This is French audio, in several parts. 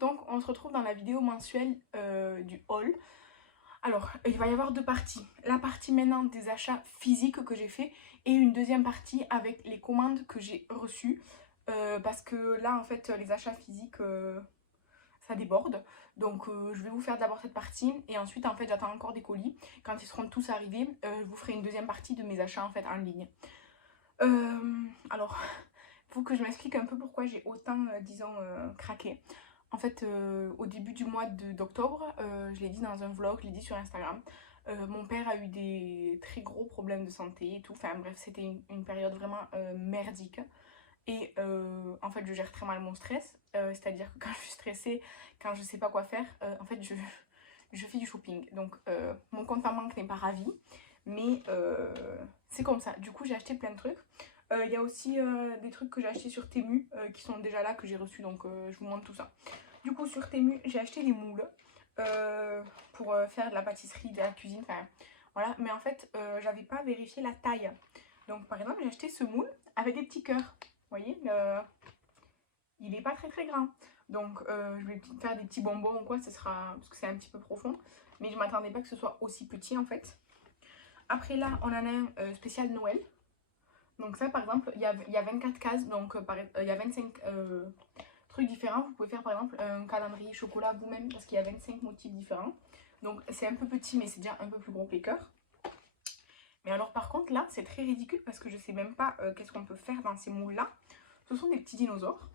donc on se retrouve dans la vidéo mensuelle du haul. Alors, il va y avoir deux parties. La partie maintenant des achats physiques que j'ai fait et une deuxième partie avec les commandes que j'ai reçues. Parce que là, en fait, les achats physiques, ça déborde. Donc, je vais vous faire d'abord cette partie et ensuite, en fait, j'attends encore des colis. Quand ils seront tous arrivés, je vous ferai une deuxième partie de mes achats, en fait, en ligne. Alors, il faut que je m'explique un peu pourquoi j'ai autant, disons, craqué. En fait, au début du mois d'octobre, je l'ai dit dans un vlog, je l'ai dit sur Instagram, mon père a eu des très gros problèmes de santé et tout. Enfin bref, c'était une période vraiment merdique. Et en fait, je gère très mal mon stress. C'est-à-dire que quand je suis stressée, quand je sais pas quoi faire, en fait, je fais du shopping. Donc, mon compte en banque n'est pas ravi. Mais c'est comme ça. Du coup, j'ai acheté plein de trucs. Il y a aussi des trucs que j'ai achetés sur Temu qui sont déjà là, que j'ai reçus. Donc, je vous montre tout ça. Du coup, sur Temu, j'ai acheté des moules pour faire de la pâtisserie, de la cuisine. Enfin, voilà. Mais en fait, j'avais pas vérifié la taille. Donc, par exemple, j'ai acheté ce moule avec des petits cœurs. Vous voyez, il est pas très très grand. Donc, je vais faire des petits bonbons ou quoi. Ce sera, parce que c'est un petit peu profond. Mais je m'attendais pas que ce soit aussi petit en fait. Après là, on en a un spécial Noël. Donc ça, par exemple, il y a 24 cases. Donc, il y a 25 trucs différents. Vous pouvez faire par exemple un calendrier chocolat vous-même parce qu'il y a 25 motifs différents. Donc c'est un peu petit mais c'est déjà un peu plus gros que les cœurs. Mais alors par contre là c'est très ridicule parce que je sais même pas qu'est-ce qu'on peut faire dans ces moules là. Ce sont des petits dinosaures.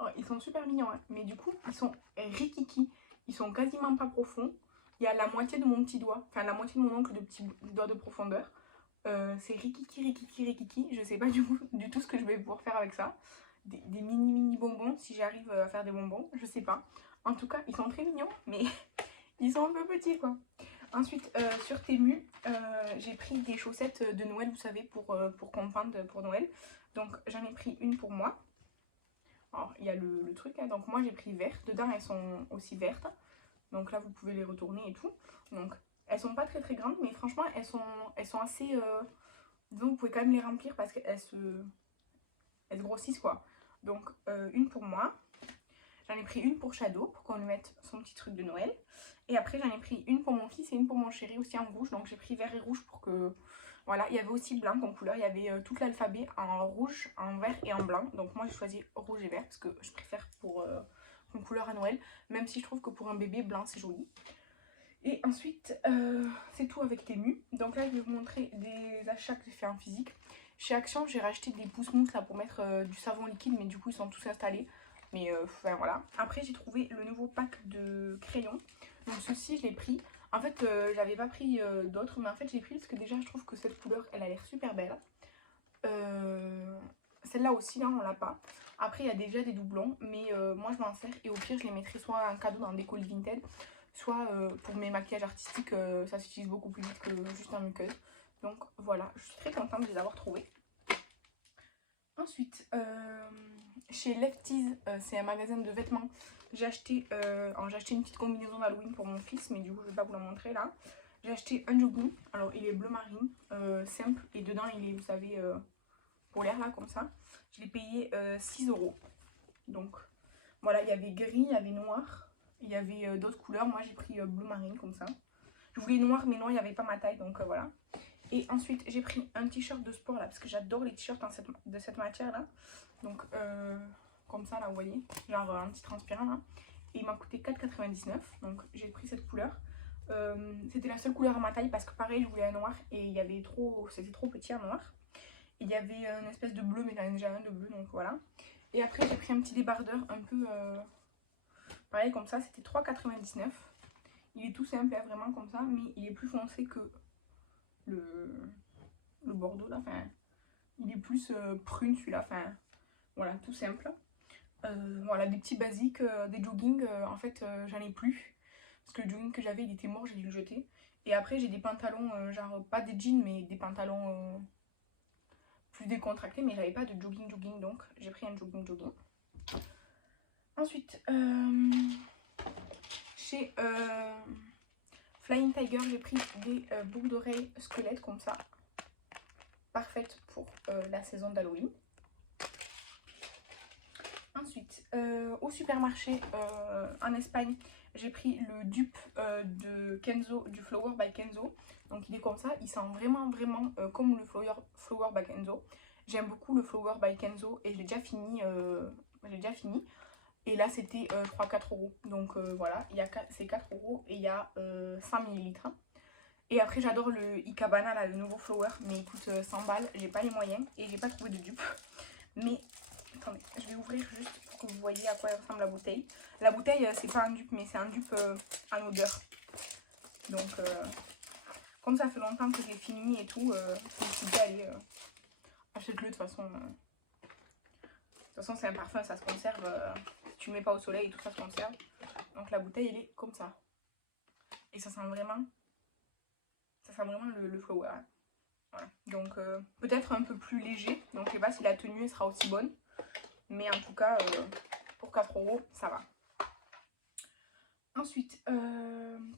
Oh, ils sont super mignons hein. Mais du coup ils sont rikiki. Ils sont quasiment pas profonds. Il y a la moitié de mon petit doigt, enfin la moitié de mon ongle de petit doigt de profondeur. C'est rikiki, rikiki, rikiki. Je sais pas du tout ce que je vais pouvoir faire avec ça. Des mini bonbons, si j'arrive à faire des bonbons, je sais pas. En tout cas, ils sont très mignons, mais ils sont un peu petits quoi. Ensuite, sur Temu, j'ai pris des chaussettes de Noël, vous savez, pour comprendre pour Noël. Donc, j'en ai pris une pour moi. Alors, il y a le truc, hein. Donc moi j'ai pris vert. Dedans, elles sont aussi vertes. Donc là, vous pouvez les retourner et tout. Donc, elles sont pas très très grandes, mais franchement, elles sont assez... disons, vous pouvez quand même les remplir parce qu'elles elles se grossissent quoi. Donc, une pour moi. J'en ai pris une pour Shadow, pour qu'on lui mette son petit truc de Noël. Et après, j'en ai pris une pour mon fils et une pour mon chéri aussi en rouge. Donc, j'ai pris vert et rouge pour que... Voilà, il y avait aussi blanc comme couleur. Il y avait tout l'alphabet en rouge, en vert et en blanc. Donc, moi, j'ai choisi rouge et vert parce que je préfère pour une couleur à Noël. Même si je trouve que pour un bébé, blanc, c'est joli. Et ensuite, c'est tout avec Temu. Donc là, je vais vous montrer des achats que j'ai fait en physique. Chez Action, j'ai racheté des pousse-mousse là pour mettre du savon liquide, mais du coup, ils sont tous installés. Mais enfin voilà. Après, j'ai trouvé le nouveau pack de crayons. Donc ceci, je l'ai pris. En fait, j'avais pas pris d'autres, mais en fait, j'ai pris parce que déjà, je trouve que cette couleur, elle a l'air super belle. Celle-là aussi, là, on l'a pas. Après, il y a déjà des doublons, mais moi, je m'en sers. Et au pire, je les mettrai soit en cadeau dans des colis Vinted, soit pour mes maquillages artistiques, ça s'utilise beaucoup plus vite que juste en muqueuse. Donc voilà, je suis très contente de les avoir trouvés. Ensuite, chez Lefties, c'est un magasin de vêtements. J'ai acheté une petite combinaison d'Halloween pour mon fils, mais du coup je vais pas vous la montrer là. J'ai acheté un jogging, alors il est bleu marine, simple, et dedans il est, vous savez, polaire là, comme ça. Je l'ai payé 6 €. Donc voilà, il y avait gris, il y avait noir, il y avait d'autres couleurs. Moi j'ai pris bleu marine comme ça. Je voulais noir, mais non, il n'y avait pas ma taille, donc voilà. Et ensuite, j'ai pris un t-shirt de sport là, parce que j'adore les t-shirts de cette matière là. Donc, comme ça là, vous voyez, genre un petit transpirant là. Et il m'a coûté 4,99 €. Donc, j'ai pris cette couleur. C'était la seule couleur à ma taille parce que pareil, je voulais un noir et il y avait c'était trop petit en noir. Il y avait une espèce de bleu, mais j'en ai déjà un de bleu, donc voilà. Et après, j'ai pris un petit débardeur un peu pareil comme ça, c'était 3,99 €. Il est tout simple, hein, vraiment comme ça, mais il est plus foncé que le bordeaux là, enfin il est plus prune celui-là, enfin voilà, tout simple. Voilà, des petits basiques, des joggings, en fait j'en ai plus parce que le jogging que j'avais il était mort, j'ai dû le jeter. Et après j'ai des pantalons, genre pas des jeans mais des pantalons plus décontractés, mais j'avais pas de jogging donc j'ai pris un jogging. Ensuite chez Flying Tiger, j'ai pris des boucles d'oreilles squelettes comme ça, parfaites pour la saison d'Halloween. Ensuite, au supermarché, en Espagne, j'ai pris le dupe de Kenzo, du Flower by Kenzo. Donc il est comme ça, il sent vraiment comme le Flower by Kenzo. J'aime beaucoup le Flower by Kenzo et je l'ai déjà fini. Et là c'était 3-4 euros. Donc voilà, c'est 4 euros et il y a 100 millilitres. Et après j'adore le Icabana, là, le nouveau Flower, mais il coûte 100 balles, j'ai pas les moyens et j'ai pas trouvé de dupe. Mais attendez, je vais ouvrir juste pour que vous voyez à quoi ressemble la bouteille. La bouteille c'est pas un dupe, mais c'est un dupe en odeur. Donc comme ça fait longtemps que je l'ai fini et tout, je me suis dit allez, achète-le de toute façon. De toute façon c'est un parfum, ça se conserve, si tu le mets pas au soleil et tout ça se conserve. Donc la bouteille elle est comme ça. Et ça sent vraiment le Flower. Voilà. Donc peut-être un peu plus léger, donc je sais pas si la tenue sera aussi bonne. Mais en tout cas, pour 4 euros, ça va. Ensuite,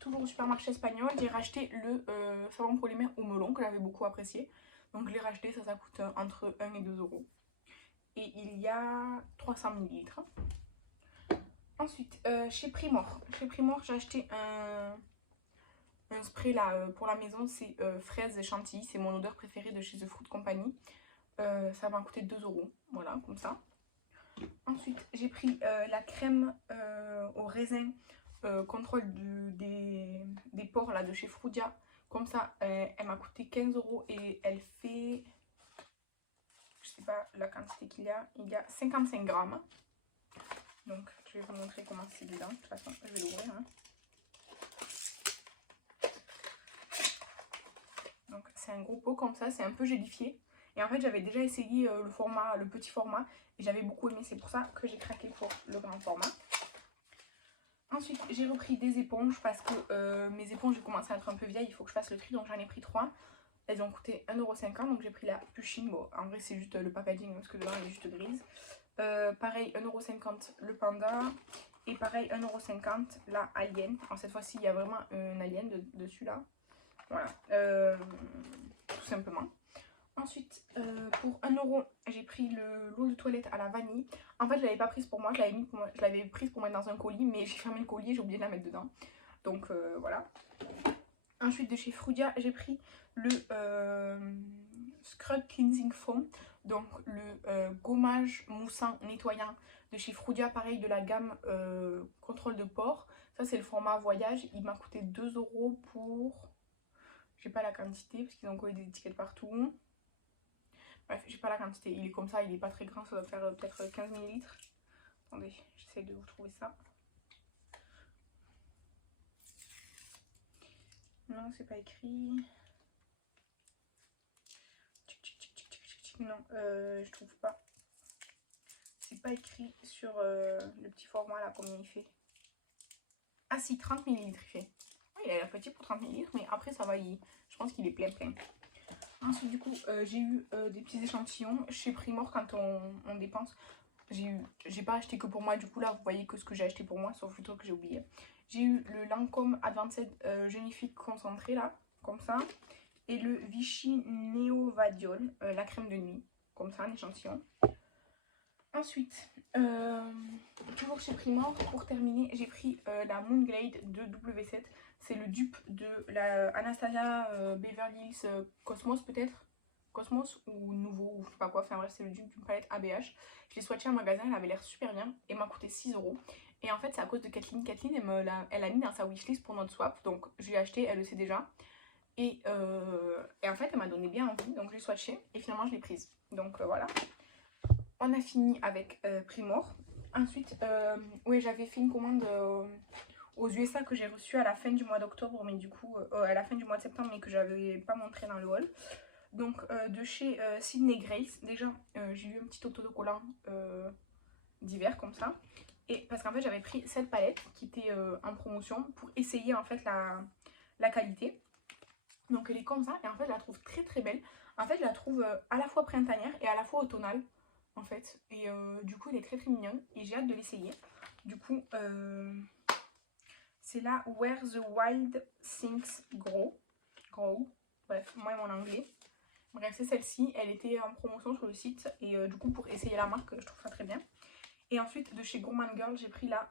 toujours au supermarché espagnol, j'ai racheté le savon pour les mains au melon que j'avais beaucoup apprécié. Donc je l'ai racheté, ça coûte entre 1 et 2 euros. Et il y a 300 millilitres. Ensuite, chez Primor, j'ai acheté un spray là pour la maison, c'est fraise et chantilly, c'est mon odeur préférée de chez The Fruit Company. Ça m'a coûté 2 euros, voilà, comme ça. Ensuite, j'ai pris la crème au raisin contrôle des pores là, de chez Frudia. Comme ça, elle m'a coûté 15 euros et elle fait, je sais pas la quantité qu'il y a 55 grammes. Donc, je vais vous montrer comment c'est dedans. De toute façon, je vais l'ouvrir. Hein. Donc, c'est un gros pot comme ça, c'est un peu gélifié. Et en fait, j'avais déjà essayé le petit format et j'avais beaucoup aimé. C'est pour ça que j'ai craqué pour le grand format. Ensuite, j'ai repris des éponges parce que mes éponges commencent à être un peu vieilles. Il faut que je fasse le tri, donc j'en ai pris 3. Elles ont coûté 1,50 €. Donc j'ai pris la Pusheen. Bon, en vrai, c'est juste le packaging parce que dedans, elle est juste grise. Pareil, 1,50 € le panda. Et pareil, 1,50 € la alien. Alors cette fois-ci, il y a vraiment un alien dessus là. Voilà, tout simplement. Ensuite, pour 1 €, j'ai pris l'eau de toilette à la vanille. En fait, je l'avais pas prise pour moi, je l'avais prise pour mettre dans un colis, mais j'ai fermé le colis et j'ai oublié de la mettre dedans. Donc voilà. Ensuite, de chez Frudia, j'ai pris le Scrub Cleansing Foam. Donc le gommage moussant nettoyant de chez Frudia, pareil de la gamme contrôle de pores. Ça, c'est le format voyage. Il m'a coûté 2 € pour... J'ai pas la quantité parce qu'ils ont collé des étiquettes partout. Bref, j'ai pas la quantité. Il est comme ça, il est pas très grand. Ça doit faire peut-être 15 millilitres. Attendez, j'essaie de vous trouver ça. Non, c'est pas écrit. Non, je trouve pas. C'est pas écrit sur le petit format là, combien il fait. Ah si, 30 millilitres il fait. Ouais, il a l'air petit pour 30 millilitres, mais après ça va, je pense qu'il est plein. Ensuite, du coup, j'ai eu des petits échantillons chez Primor quand on dépense. J'ai pas acheté que pour moi, du coup là vous voyez que ce que j'ai acheté pour moi, sauf le truc que j'ai oublié. J'ai eu le Lancôme Advanced Genifique concentré là, comme ça. Et le Vichy Neovadiol, la crème de nuit, comme ça, un échantillon. Ensuite, toujours chez Primor, pour terminer, j'ai pris la Moonglade de W7. C'est le dupe de la Anastasia Beverly Hills Cosmos peut-être. Cosmos ou Nouveau ou je sais pas quoi. Enfin bref, c'est le dupe d'une palette ABH. Je l'ai swatché en magasin, elle avait l'air super bien et m'a coûté 6 €. Et en fait, c'est à cause de Kathleen. Kathleen, elle l'a mis dans sa wishlist pour notre swap. Donc je l'ai acheté, elle le sait déjà. Et en fait, elle m'a donné bien envie. Donc je l'ai swatché et finalement je l'ai prise. Donc voilà. On a fini avec Primor. Ensuite, oui, j'avais fait une commande aux USA que j'ai reçue à la fin du mois d'octobre, mais du coup, à la fin du mois de septembre, mais que j'avais pas montré dans le haul. Donc, de chez Sydney Grace. Déjà, j'ai eu un petit autocollant d'hiver comme ça. Et parce qu'en fait, j'avais pris cette palette qui était en promotion pour essayer en fait la qualité. Donc, elle est comme ça et en fait, je la trouve très belle. En fait, je la trouve à la fois printanière et à la fois automnale. En fait, et du coup, elle est très mignonne et j'ai hâte de l'essayer. Du coup, c'est là Where the Wild Things Grow. Bref, moi et mon anglais. Bref, c'est celle-ci. Elle était en promotion sur le site et du coup, pour essayer la marque, je trouve ça très bien. Et ensuite, de chez Gourmand Girl, j'ai pris la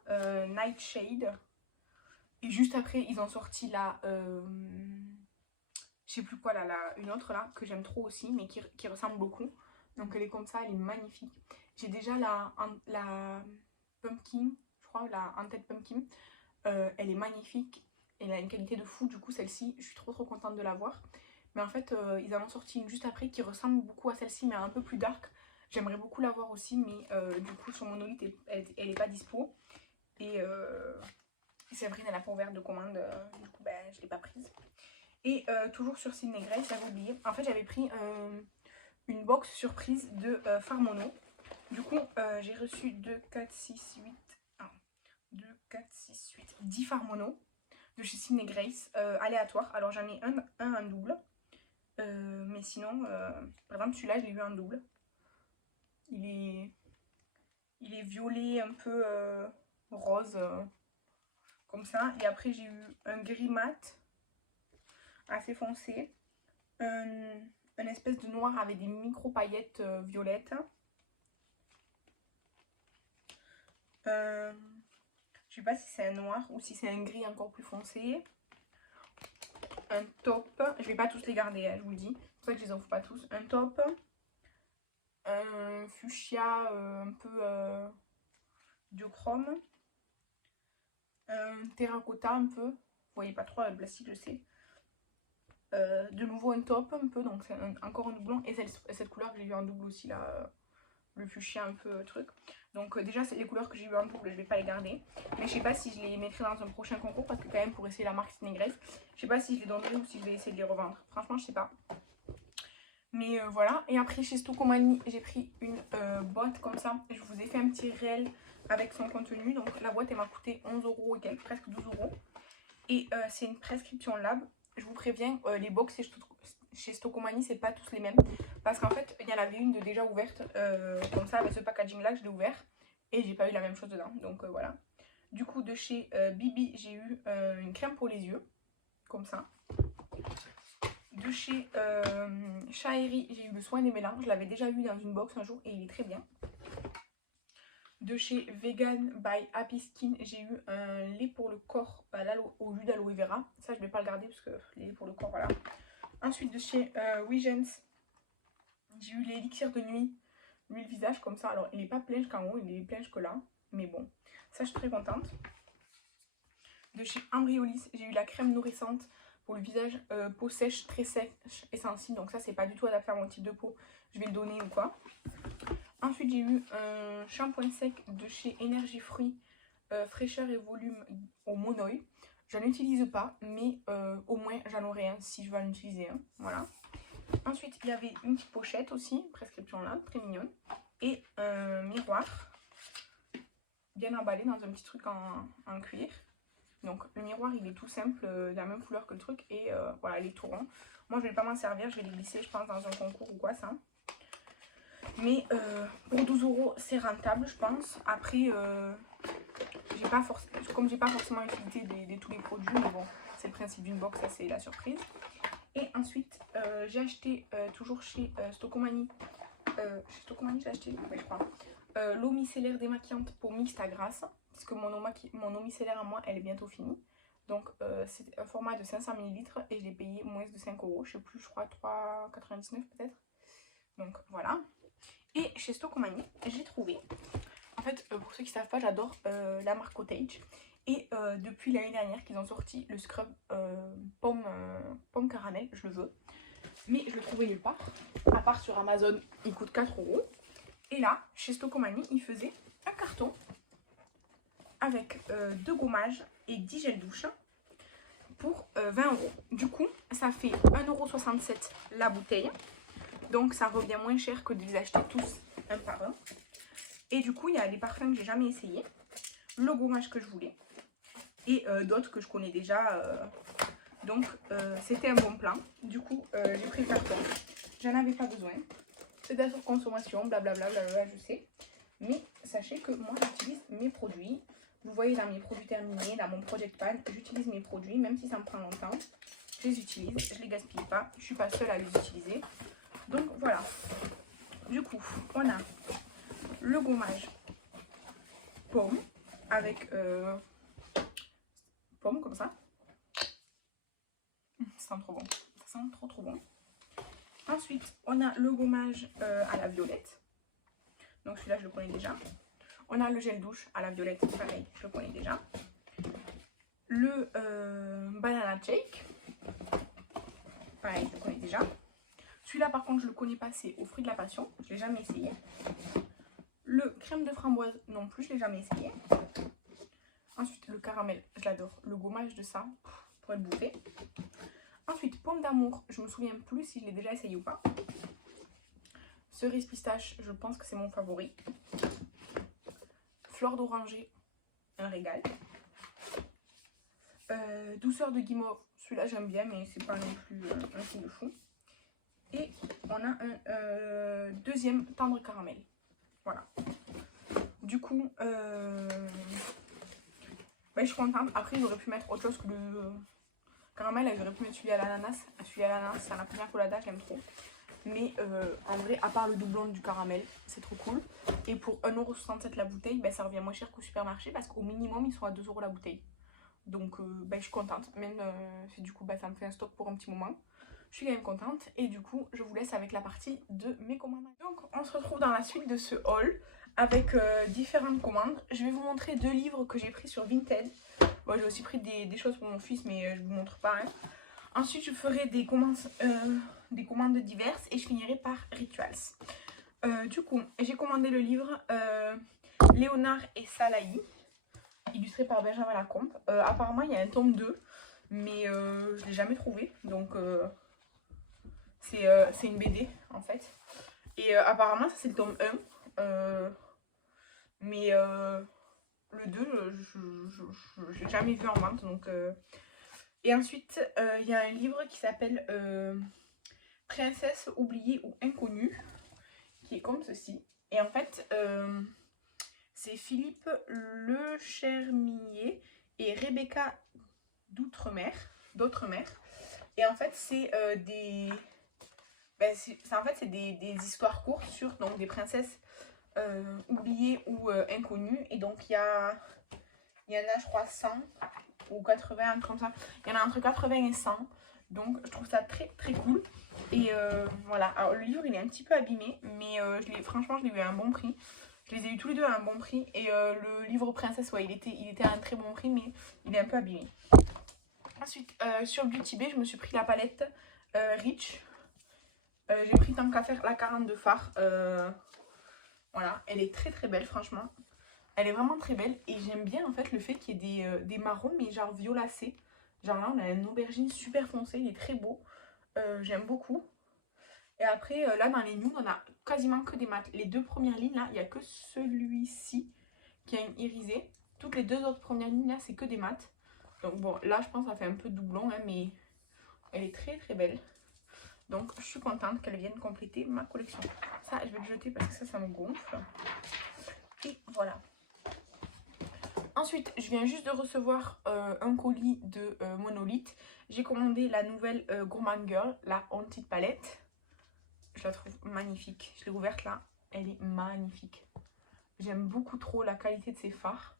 Nightshade. Et juste après, ils ont sorti la... je sais plus quoi, là, une autre là, que j'aime trop aussi, mais qui ressemble beaucoup. Donc elle est comme ça, elle est magnifique. J'ai déjà la Pumpkin, je crois, la Undead Pumpkin. Elle est magnifique. Elle a une qualité de fou, du coup celle-ci, je suis trop contente de l'avoir. Mais en fait, ils en ont sorti une juste après qui ressemble beaucoup à celle-ci, mais un peu plus dark. J'aimerais beaucoup l'avoir aussi, mais du coup sur Monolith, elle est pas dispo. Et Séverine, elle a pas ouvert de commande, du coup ben, je l'ai pas prise. Et toujours sur Sydney Grace, j'avais oublié. En fait, j'avais pris une box surprise de Farmono. Du coup, j'ai reçu 2, 4, 6, 8, 1, 2, 4, 6, 8, 10 Farmono de chez Sydney Grace, aléatoire. Alors j'en ai un double. Mais sinon, par exemple, celui-là, je l'ai eu en double. Il est violet, un peu rose, comme ça. Et après, j'ai eu un gris mat, assez foncé. Un espèce de noir avec des micro paillettes violettes. Je sais pas si c'est un noir ou si c'est un gris encore plus foncé. Un top, je vais pas tous les garder, hein, je vous le dis, c'est pour ça que je les offre pas tous. Un top, un fuchsia un peu duochrome, un terracotta un peu, vous voyez pas trop le plastique, je sais. De nouveau un top un peu, donc c'est encore un doublon, et cette couleur que j'ai eu en double aussi là, le fuchsia un peu truc. Donc déjà c'est les couleurs que j'ai eu en double, je vais pas les garder, mais je sais pas si je les mettrai dans un prochain concours, parce que quand même pour essayer la marque Sydney Grace, je sais pas si je les donnerai ou si je vais essayer de les revendre, franchement je sais pas. Mais voilà, et après chez Stocomanie j'ai pris une boîte comme ça, je vous ai fait un petit réel avec son contenu. Donc la boîte elle m'a coûté 11 € et quelques, presque 12 €. Et c'est une prescription lab. Je vous préviens, les box chez Stocomanie c'est pas tous les mêmes, parce qu'en fait il y en avait une de déjà ouverte, comme ça avec ce packaging là, je l'ai ouvert et j'ai pas eu la même chose dedans, donc voilà. Du coup de chez Bibi j'ai eu une crème pour les yeux, comme ça. De chez Shaeri, j'ai eu le soin des mélanges. Je l'avais déjà eu dans une box un jour et il est très bien. De chez Vegan by Happy Skin, j'ai eu un lait pour le corps au jus d'aloe vera. Ça, je ne vais pas le garder parce que les laits pour le corps, voilà. Ensuite, de chez Wigens, j'ai eu l'élixir de nuit, l'huile visage comme ça. Alors, il n'est pas plein jusqu'en haut, il est plein jusque là. Mais bon, ça, je suis très contente. De chez Ambriolis, j'ai eu la crème nourrissante pour le visage, peau sèche, très sèche et sensible. Donc ça, c'est pas du tout adapté à mon type de peau. Je vais le donner ou quoi. Ensuite, j'ai eu un shampoing sec de chez Énergie Fruits, fraîcheur et volume au monoï. Je n'utilise pas, mais au moins j'en aurai un si je veux en utiliser un. Voilà. Ensuite, il y avait une petite pochette aussi, prescription là, très mignonne. Et un miroir, bien emballé dans un petit truc en cuir. Donc le miroir il est tout simple, de la même couleur que le truc, et voilà, il est tout rond. Moi je vais pas m'en servir, je vais les glisser je pense dans un concours ou quoi ça. Mais pour 12 € c'est rentable je pense. Après comme j'ai pas forcément utilisé de tous les produits, mais bon c'est le principe d'une box, ça c'est la surprise. Et ensuite j'ai acheté toujours chez Stocomanie, j'ai acheté, oui je crois, l'eau micellaire démaquillante pour mixte à grasse. Parce que mon eau micellaire à moi, elle est bientôt finie. Donc, c'est un format de 500 ml et je l'ai payé moins de 5 €. Je sais plus, je crois 3,99 € peut-être. Donc, voilà. Et chez Stocomanie, j'ai trouvé... En fait, pour ceux qui ne savent pas, j'adore la marque Cottage. Et depuis l'année dernière qu'ils ont sorti le scrub pomme caramel, je le veux. Mais je le trouvais nulle part. À part sur Amazon, il coûte 4 €. Et là, chez Stocomanie, ils faisaient un carton avec 2 gommages et 10 gels douche pour 20 €. Du coup, ça fait 1,67 € la bouteille. Donc, ça revient moins cher que de les acheter tous un par un. Et du coup, il y a les parfums que j'ai jamais essayé, le gommage que je voulais et d'autres que je connais déjà. Donc, c'était un bon plan. Du coup, j'ai pris le carton. J'en avais pas besoin. C'est de la surconsommation, blablabla, je sais. Mais sachez que moi, j'utilise mes produits. Vous voyez dans mes produits terminés, dans mon Project Pan, j'utilise mes produits, même si ça me prend longtemps. Je les utilise, je les gaspille pas. Je suis pas seule à les utiliser. Donc voilà. Du coup, on a le gommage pomme avec pomme comme ça. Ça sent trop bon. Ça sent trop bon. Ensuite, on a le gommage à la violette. Donc celui-là, je le connais déjà. On a le gel douche à la violette, pareil, je le connais déjà. Le banana shake, pareil, je le connais déjà. Celui-là, par contre, je le connais pas, c'est au fruit de la passion. Je l'ai jamais essayé. Le crème de framboise, non plus, je l'ai jamais essayé. Ensuite, le caramel, je l'adore. Le gommage de ça, pour être bouffé. Ensuite, pomme d'amour, je me souviens plus si je l'ai déjà essayé ou pas. Cerise pistache, je pense que c'est mon favori. Fleur d'oranger, un régal. Douceur de guimauve, celui-là j'aime bien, mais c'est pas non plus un truc de fou. Et on a un deuxième tendre caramel. Voilà. Du coup, je suis contente. Après, j'aurais pu mettre autre chose que le caramel. J'aurais pu mettre celui à l'ananas. Celui à l'ananas, c'est la première colada, j'aime trop. Mais en vrai, à part le doublon du caramel, c'est trop cool. Et pour 1,67€ la bouteille, ça revient moins cher qu'au supermarché parce qu'au minimum, ils sont à 2€ la bouteille. Donc je suis contente. Même du coup, ça me fait un stock pour un petit moment. Je suis quand même contente. Et du coup, je vous laisse avec la partie de mes commandes. Donc, on se retrouve dans la suite de ce haul avec différentes commandes. Je vais vous montrer 2 livres que j'ai pris sur Vinted. Bon, j'ai aussi pris des choses pour mon fils, mais je ne vous montre pas. Hein. Ensuite, je ferai des commandes diverses et je finirai par Rituals. Du coup, j'ai commandé le livre Léonard et Salahi, illustré par Benjamin Lacombe. Apparemment, il y a un tome 2, mais je ne l'ai jamais trouvé. Donc, c'est une BD, en fait. Et apparemment, ça, c'est le tome 1. Mais le 2, je ne l'ai jamais vu en vente. Donc, Et ensuite, il y a un livre qui s'appelle Princesse oubliée ou inconnue, qui est comme ceci. Et en fait, c'est Philippe Lechermier et Rebecca d'Outremer. Et en fait, c'est des histoires courtes sur donc, des princesses oubliées ou inconnues. Et donc, il y en a, je crois, 100 ou 80, comme ça. Il y en a entre 80 et 100. Donc, je trouve ça très, très cool. Et voilà. Alors, le livre, il est un petit peu abîmé. Mais franchement, je l'ai eu à un bon prix. Je les ai eu tous les deux à un bon prix. Et le livre Princesse, ouais, il était à un très bon prix. Mais il est un peu abîmé. Ensuite, sur Beauty Bay, je me suis pris la palette Rich. J'ai pris tant qu'à faire la 42 phare. Voilà, elle est très très belle, franchement. Elle est vraiment très belle. Et j'aime bien en fait le fait qu'il y ait des marrons, mais genre violacés. Genre là, on a une aubergine super foncée. Il est très beau. J'aime beaucoup. Et après, là, dans les nudes, on a quasiment que des mats. Les 2 premières lignes, là, il n'y a que celui-ci qui a une irisée. Toutes les 2 autres premières lignes, là, c'est que des mats. Donc bon, là, je pense que ça fait un peu doublon, hein, mais elle est très très belle. Donc, je suis contente qu'elle vienne compléter ma collection. Ça, je vais le jeter parce que ça me gonfle. Et voilà. Ensuite, je viens juste de recevoir un colis de Monolith. J'ai commandé la nouvelle Gourmand Girl, la Haunted Palette. Je la trouve magnifique. Je l'ai ouverte là. Elle est magnifique. J'aime beaucoup trop la qualité de ses fards.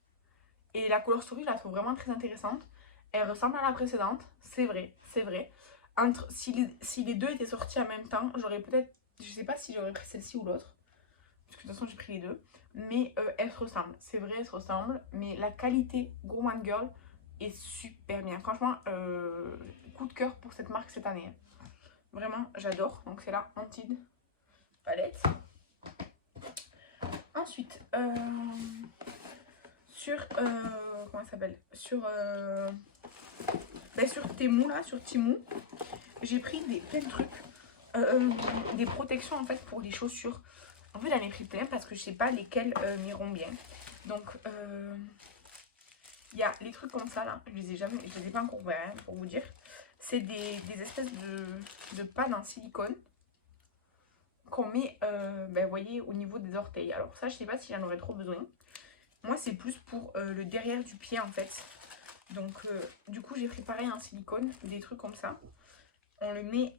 Et la couleur story, je la trouve vraiment très intéressante. Elle ressemble à la précédente. C'est vrai, c'est vrai. Si les 2 étaient sortis en même temps, j'aurais peut-être... Je sais pas si j'aurais pris celle-ci ou l'autre. Parce que de toute façon, j'ai pris les 2. Mais elles se ressemblent. C'est vrai, elles se ressemblent. Mais la qualité Gourmand Girl est super bien. Franchement, coup de cœur pour cette marque cette année. Vraiment, j'adore. Donc, c'est la Haunted Palette. Ensuite, sur... comment ça s'appelle ? Sur Temu, là, sur Temu, j'ai pris plein de trucs. Des protections, en fait, pour les chaussures. En fait, j'en ai pris plein parce que je sais pas lesquelles m'iront bien. Donc, il y a les trucs comme ça, là. Je les ai pas encore ouverts, hein, pour vous dire. C'est des espèces de pads en silicone qu'on met, vous voyez, au niveau des orteils. Alors ça, je sais pas si j'en aurais trop besoin. Moi, c'est plus pour le derrière du pied, en fait. Donc, du coup, j'ai pris pareil en silicone, des trucs comme ça. On le met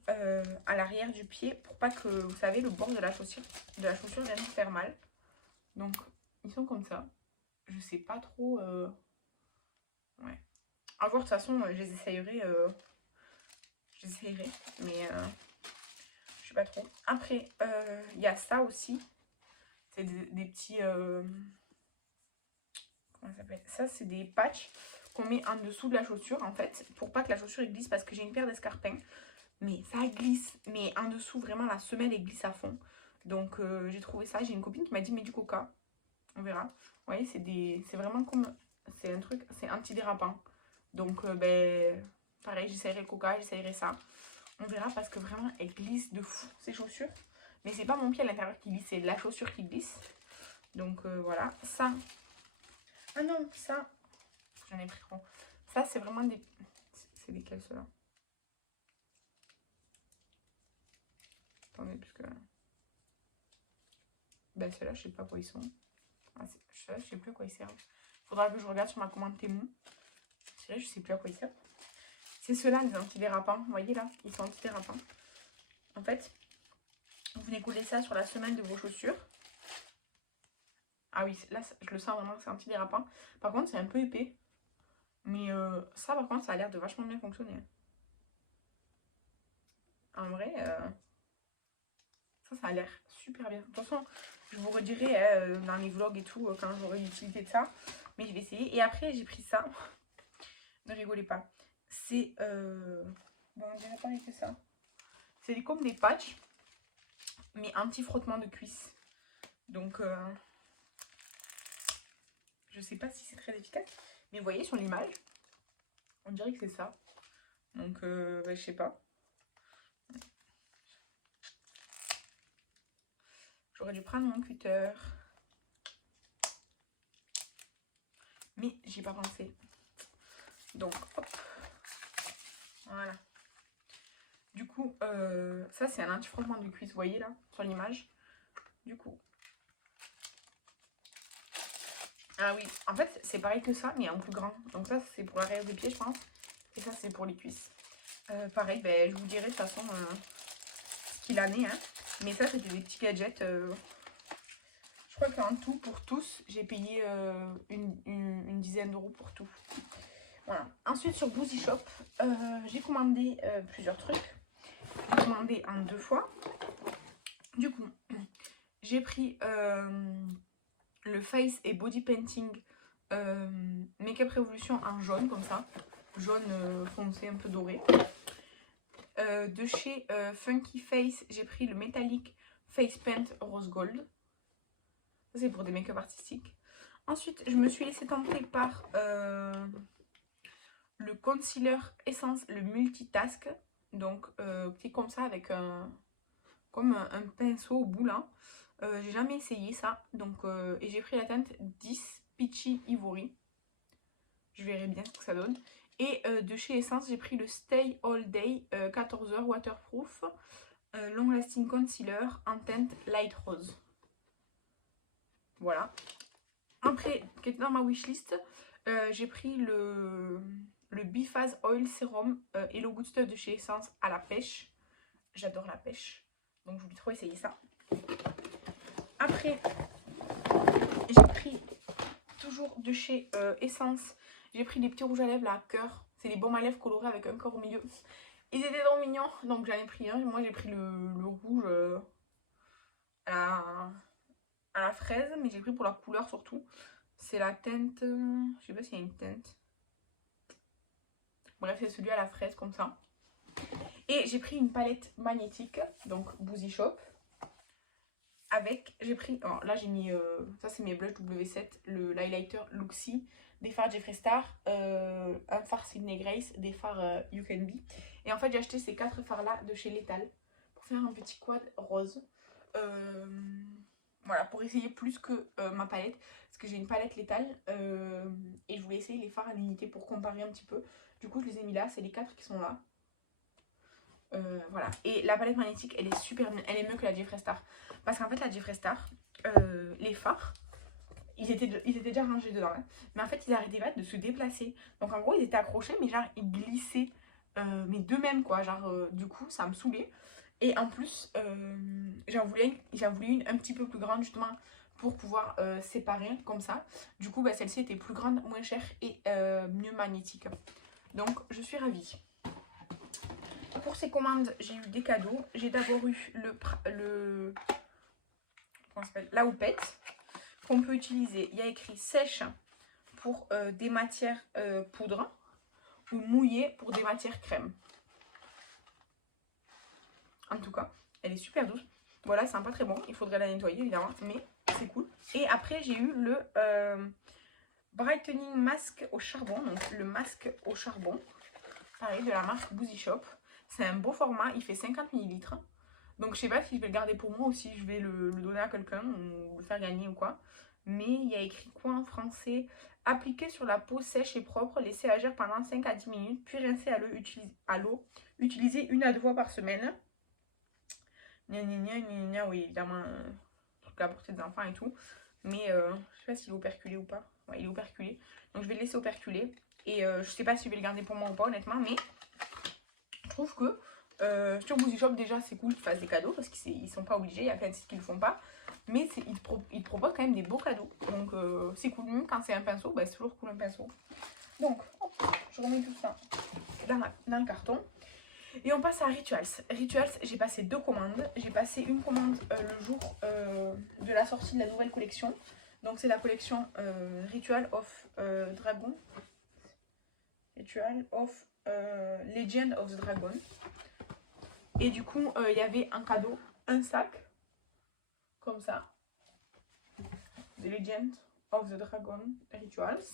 à l'arrière du pied pour pas que, vous savez, le bord de la chaussure vienne faire mal. Donc, ils sont comme ça. je sais pas trop. Ouais. À voir, de toute façon, je les essayerai. J'essayerai, mais je sais pas trop. Après, il y a ça aussi. C'est des petits. Comment ça s'appelle? Ça, c'est des patchs qu'on met en dessous de la chaussure en fait, pour pas que la chaussure elle glisse, parce que j'ai une paire d'escarpins. Mais ça glisse, mais en dessous, vraiment, la semelle elle glisse à fond. Donc j'ai trouvé ça. J'ai une copine qui m'a dit, mais du coca. On verra. Vous voyez, c'est vraiment comme. C'est un truc, c'est antidérapant. Donc, ben, pareil, j'essayerai le coca, j'essayerai ça. On verra parce que vraiment, elle glisse de fou, ces chaussures. Mais c'est pas mon pied à l'intérieur qui glisse, c'est la chaussure qui glisse. Donc, voilà. Ça. Ah non, ça. J'en ai pris trop. Ça, c'est vraiment des. C'est lesquels ceux-là? Attendez, puisque. Ben, ceux-là, je sais pas à quoi ils sont. Ah, je sais plus à quoi ils servent. Faudra que je regarde sur ma commande Temu. C'est vrai, je sais plus à quoi ils servent. C'est ceux-là, les antidérapants. Vous voyez là, ils sont antidérapants. En fait, vous venez coller ça sur la semelle de vos chaussures. Ah oui, là, je le sens vraiment que c'est antidérapant. Par contre, c'est un peu épais. Mais ça, par contre, ça a l'air de vachement bien fonctionner. En vrai, ça a l'air super bien. De toute façon, je vous redirai dans les vlogs et tout, quand j'aurai l'utilité de ça. Mais je vais essayer. Et après, j'ai pris ça. Ne rigolez pas. C'est... Bon, on dirait pareil que ça. C'est comme des patchs, mais anti-frottement de cuisse. Donc, je sais pas si c'est très efficace. Mais vous voyez sur l'image, on dirait que c'est ça. Donc, je sais pas. J'aurais dû prendre mon cutter. Mais j'y ai pas pensé. Donc, hop. Voilà. Du coup, ça c'est un anti-frottement de cuisse, vous voyez là, sur l'image. Du coup. Ah oui, en fait, c'est pareil que ça, mais en plus grand. Donc ça, c'est pour l'arrière des pieds, je pense. Et ça, c'est pour les cuisses. Pareil, ben, je vous dirai de toute façon ce qu'il en est. Hein. Mais ça, c'était des petits gadgets. Je crois qu'en tout, pour tous, j'ai payé une dizaine d'euros pour tout. Voilà. Ensuite, sur Boozy Shop, j'ai commandé plusieurs trucs. J'ai commandé en 2 fois. Du coup, j'ai pris le Face et Body Painting Make-up Revolution en jaune, comme ça. Jaune foncé, un peu doré. De chez Funky Face, j'ai pris le Metallic Face Paint Rose Gold. Ça, c'est pour des make-up artistiques. Ensuite, je me suis laissée tenter par le concealer Essence, le Multitask. Donc, qui est comme ça, avec comme un pinceau au bout là. J'ai jamais essayé ça. Donc, et j'ai pris la teinte 10 Peachy Ivory. Je verrai bien ce que ça donne. Et de chez Essence, j'ai pris le Stay All Day 14h Waterproof Long Lasting Concealer en teinte Light Rose. Voilà. Après, qui est dans ma wishlist, j'ai pris le Biphase Oil Serum Hello Good Stuff de chez Essence à la pêche. J'adore la pêche. Donc, je voulais trop essayer ça. Après, j'ai pris toujours de chez Essence. J'ai pris des petits rouges à lèvres là, à cœur. C'est des baumes à lèvres colorés avec un cœur au milieu. Ils étaient trop mignons, donc j'en ai pris un. Moi j'ai pris le rouge à la fraise, mais j'ai pris pour la couleur surtout. C'est la teinte, je sais pas s'il y a une teinte. Bref, c'est celui à la fraise comme ça. Et j'ai pris une palette magnétique, donc Boozy Shop. Avec, j'ai pris, alors là j'ai mis, ça c'est mes blushs W7, le highlighter Luxie, des fards Jeffree Star, un fard Sydney Grace, des fards You Can Be. Et en fait j'ai acheté ces 4 fards là de chez Lethal pour faire un petit quad rose. Voilà, pour essayer plus que ma palette, parce que j'ai une palette Lethal et je voulais essayer les fards à l'unité pour comparer un petit peu. Du coup je les ai mis là, c'est les 4 qui sont là. Voilà, et la palette magnétique elle est super bien, elle est mieux que la Jeffree Star parce qu'en fait la Jeffree Star les fards ils étaient déjà rangés dedans hein. Mais en fait ils arrêtaient pas de se déplacer, donc en gros ils étaient accrochés mais genre ils glissaient mais d'eux-mêmes quoi, genre du coup ça me saoulait. Et en plus j'en voulais une un petit peu plus grande justement pour pouvoir séparer comme ça. Du coup, bah, celle-ci était plus grande, moins chère et mieux magnétique. Donc, je suis ravie. Pour ces commandes, j'ai eu des cadeaux. J'ai d'abord eu la houppette qu'on peut utiliser. Il y a écrit sèche pour des matières poudre ou mouillée pour des matières crème. En tout cas, elle est super douce. Voilà, c'est pas très bon. Il faudrait la nettoyer évidemment, mais c'est cool. Et après, j'ai eu le Brightening Mask au charbon. Donc, le masque au charbon. Pareil, de la marque Boozy Shop. C'est un beau format. Il fait 50 ml. Donc, je sais pas si je vais le garder pour moi ou si je vais le donner à quelqu'un ou le faire gagner ou quoi. Mais il y a écrit quoi en français? Appliquer sur la peau sèche et propre, laisser agir pendant 5 à 10 minutes, puis rincer à l'eau. Utiliser 1 à 2 fois par semaine. Oui, évidemment, truc à portée des enfants et tout. Mais je sais pas s'il est operculé ou pas. Ouais, il est operculé. Donc je vais le laisser operculer. Et je sais pas si je vais le garder pour moi ou pas, honnêtement. Mais je trouve que sur Boozy Shop, déjà, c'est cool qu'ils fassent des cadeaux parce qu'ils sont pas obligés. Il y a plein de sites qui le font pas. Mais ils te proposent quand même des beaux cadeaux. Donc c'est cool. Même quand c'est un pinceau, bah, c'est toujours cool un pinceau. Donc, hop, je remets tout ça dans le carton. Et on passe à Rituals. Rituals, j'ai passé 2 commandes. J'ai passé une commande le jour de la sortie de la nouvelle collection. Donc c'est la collection Ritual of Dragon. Ritual of Legend of the Dragon. Et du coup, il y avait un cadeau, un sac, comme ça. The Legend of the Dragon Rituals.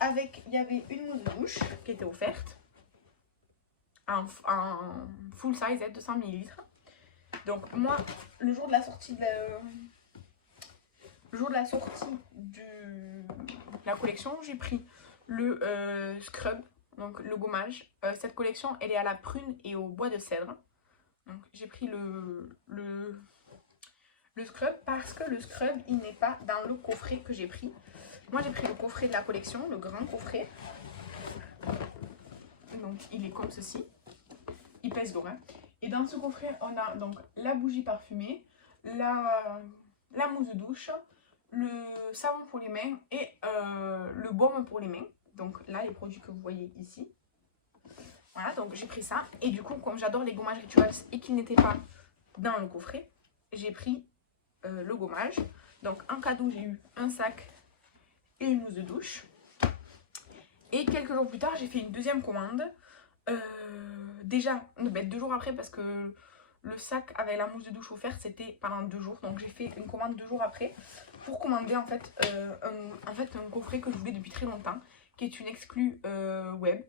Avec, il y avait une mousse de douche qui était offerte. Un full size de 200 ml. Donc moi, le jour de la sortie de la collection, j'ai pris le scrub, donc le gommage. Cette collection, elle est à la prune et au bois de cèdre. Donc j'ai pris le scrub parce que le scrub, il n'est pas dans le coffret que j'ai pris. Moi, j'ai pris le coffret de la collection, le grand coffret. Donc il est comme ceci. Il pèse lourd, hein. Et dans ce coffret, on a donc la bougie parfumée, la mousse de douche, le savon pour les mains et le baume pour les mains. Donc là, les produits que vous voyez ici. Voilà, donc j'ai pris ça. Et du coup, comme j'adore les gommages Rituals et qu'ils n'étaient pas dans le coffret, j'ai pris le gommage. Donc en cadeau, j'ai eu un sac et une mousse de douche. Et quelques jours plus tard, j'ai fait une deuxième commande. Déjà, 2 jours après, parce que le sac avec la mousse de douche offerte, c'était pendant 2 jours. Donc j'ai fait une commande 2 jours après pour commander en fait un coffret que je voulais depuis très longtemps, qui est une exclue web.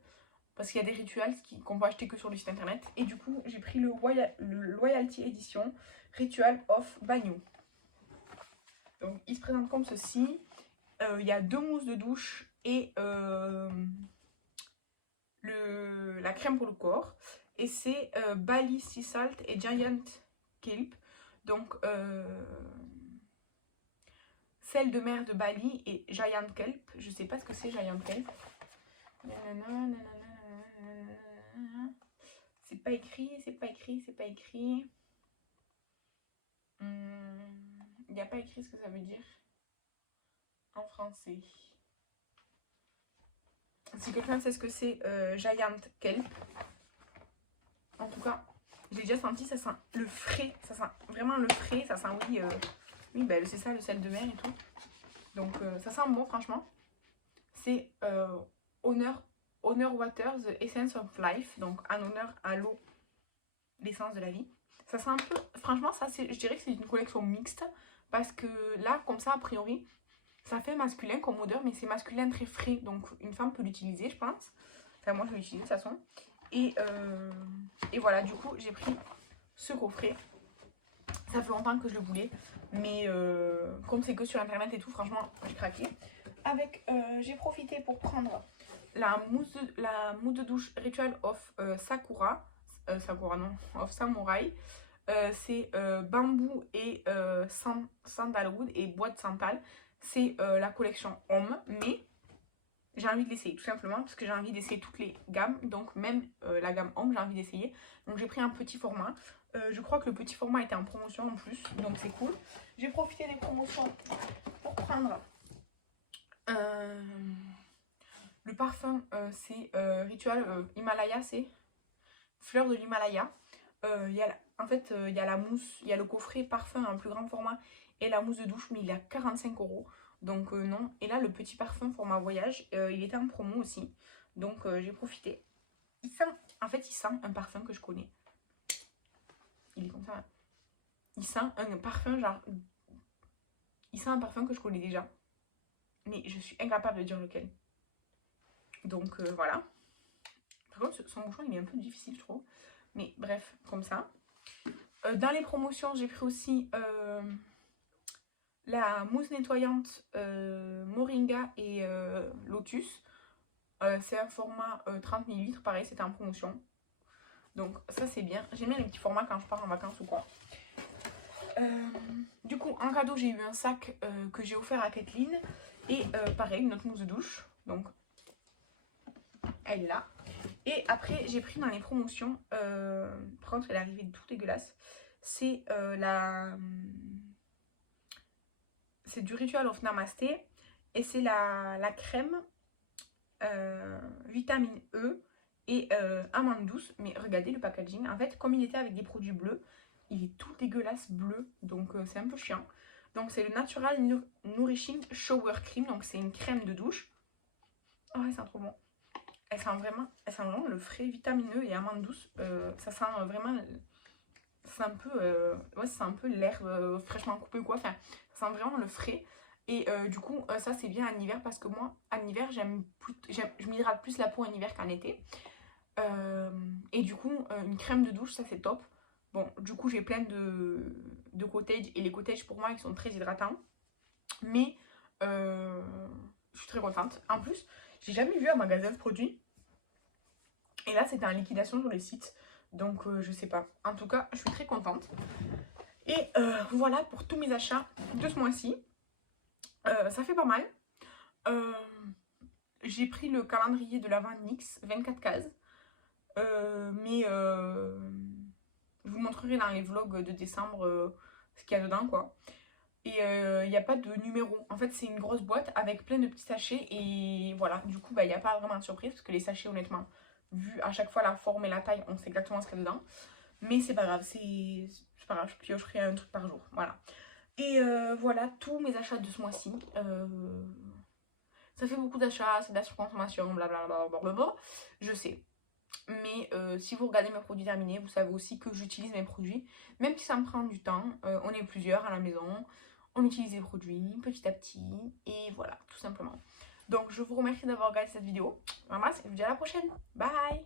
Parce qu'il y a des rituals qu'on peut acheter que sur le site internet. Et du coup, j'ai pris le Loyalty Edition Ritual of Bagno. Donc il se présente comme ceci. Il y a 2 mousses de douche et la crème pour le corps. Et c'est Bali Sea Salt et Giant Kelp. Donc sel de mer de Bali et Giant Kelp. Je sais pas ce que c'est Giant Kelp. C'est pas écrit, c'est pas écrit, c'est pas écrit. Il n'y a pas écrit ce que ça veut dire en français. Si quelqu'un sait ce que c'est Giant Kelp, en tout cas, j'ai déjà senti, ça sent le frais, ça sent vraiment le frais, ça sent oui bah, c'est ça le sel de mer et tout. Donc ça sent bon franchement. C'est Honor Water, The Essence of Life, donc en honneur à l'eau, l'essence de la vie. Ça sent un peu, franchement ça je dirais que c'est une collection mixte, parce que là comme ça a priori, ça fait masculin comme odeur, mais c'est masculin très frais, donc une femme peut l'utiliser je pense. Enfin moi je l'utilise de toute façon. Et voilà, du coup j'ai pris ce coffret. Ça fait longtemps que je le voulais, mais comme c'est que sur internet et tout, franchement j'ai craqué. Avec, j'ai profité pour prendre la mousse de douche Ritual of Sakura. Sakura non, of Samurai. C'est bambou et sandalwood et bois de santal. C'est la collection Homme, mais j'ai envie de l'essayer tout simplement parce que j'ai envie d'essayer toutes les gammes. Donc même la gamme Homme, j'ai envie d'essayer. Donc j'ai pris un petit format. Je crois que le petit format était en promotion en plus, donc c'est cool. J'ai profité des promotions pour prendre le parfum, c'est Ritual Himalaya, c'est fleur de l'Himalaya. En fait, il y a la mousse, il y a le coffret parfum en plus grand format et la mousse de douche, mais il est à 45 €. Donc non. Et là, le petit parfum format voyage, il était en promo aussi. Donc j'ai profité. Il sent, en fait, il sent un parfum que je connais. Il est comme ça. Il sent un parfum genre... Il sent un parfum que je connais déjà. Mais je suis incapable de dire lequel. Donc voilà. Par contre, son bouchon, il est un peu difficile, je trouve. Mais bref, comme ça. Dans les promotions, j'ai pris aussi la mousse nettoyante Moringa et Lotus. C'est un format 30 ml, pareil, c'était en promotion. Donc ça c'est bien. J'aime bien les petits formats quand je pars en vacances ou quoi. Du coup, en cadeau, j'ai eu un sac que j'ai offert à Kathleen. Et pareil, une autre mousse de douche. Donc, elle est là. Et après, j'ai pris dans les promotions. Par contre, elle est arrivée tout dégueulasse. C'est c'est du Ritual of Namasté. Et c'est la crème vitamine E et amande douce. Mais regardez le packaging. En fait, comme il était avec des produits bleus, il est tout dégueulasse bleu. Donc c'est un peu chiant. Donc c'est le Natural Nourishing Shower Cream. Donc c'est une crème de douche. Oh, elle sent trop bon. Elle sent vraiment le frais vitamineux et amande douce. Ça sent vraiment... C'est un peu... ouais, c'est un peu l'herbe fraîchement coupée ou quoi. Enfin, ça sent vraiment le frais. Et du coup, ça c'est bien en hiver parce que moi, en hiver, je m'hydrate plus la peau en hiver qu'en été. Et du coup, une crème de douche, ça c'est top. Bon, du coup, j'ai plein de cottages. Et les cottages, pour moi, ils sont très hydratants. Mais je suis très contente. En plus, j'ai jamais vu un magasin de produits. Et là, c'était en liquidation sur les sites. Donc, je sais pas. En tout cas, je suis très contente. Et voilà pour tous mes achats de ce mois-ci. Ça fait pas mal. J'ai pris le calendrier de l'Avent NYX, 24 cases. Mais je vous montrerai dans les vlogs de décembre ce qu'il y a dedans, quoi. Et il n'y a pas de numéro. En fait, c'est une grosse boîte avec plein de petits sachets. Et voilà, du coup, bah, il n'y a pas vraiment de surprise. Parce que les sachets, honnêtement, vu à chaque fois la forme et la taille, on sait exactement ce qu'il y a dedans. Mais c'est pas grave, c'est pas grave, je piocherai un truc par jour. Voilà. Et voilà, tous mes achats de ce mois-ci. Ça fait beaucoup d'achats, c'est de la surconsommation, blablabla. Je sais. Mais si vous regardez mes produits terminés, vous savez aussi que j'utilise mes produits. Même si ça me prend du temps, on est plusieurs à la maison. On utilise les produits petit à petit. Et voilà, tout simplement. Donc je vous remercie d'avoir regardé cette vidéo. Je vous dis à la prochaine. Bye!